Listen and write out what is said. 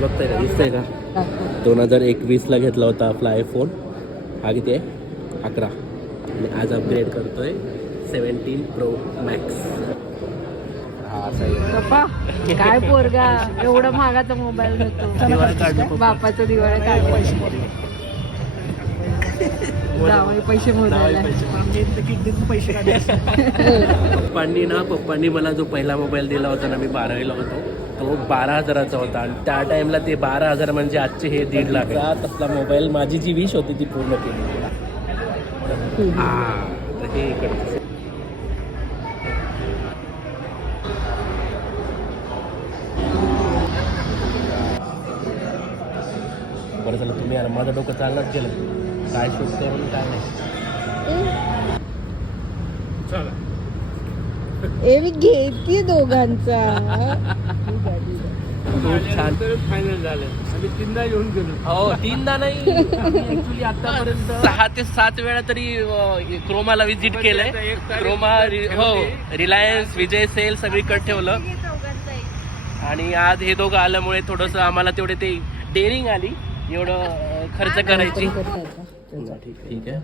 बघताय का, दिसतंय का? 2021 ला घेतला होता आपला आयफोन. हा किती आहे? 11. आणि आज अपग्रेड करतोय 17 प्रो मॅक्स. हा असं आहे. पप्पा काय पोरगा एवढा महागाचा मोबाईल घेतो. दिवाळ काढतो. बापाचा दिवाळ काढतो. जावई पैसे मोजायला. पप्पांनी मला जो पहिला मोबाईल दिला होता ना, मी 12वीला होतो, तो 12,000चा होता. आणि त्या टाइमला ते 12,000 म्हणजे आजचे हे 1.5 लाख. तसला मोबाईल माझी जी विश होती ती पूर्ण केली. हा तर हे इकडचं. बरं झालं तुम्ही यार, माझं डोकं चालनाच गेलं. काय शूट करून काय नाही. मी घेते दोघांचा. खूप छान. फायनल झालं. आम्ही 3दा येऊन गेलो. हो 3दा नाही, ऍक्च्युली आतापर्यंत 6 ते 7 वेळा तरी क्रोमाला विजिट केलंय. क्रोमा हो, रिलायन्स, विजय सेल सगळीकडे ठेवलं. आणि आज हे दोघं आल्यामुळे थोडंसं आम्हाला तेवढे ते डेअरिंग आली एवढं खर्च करायची. ठीक आहे.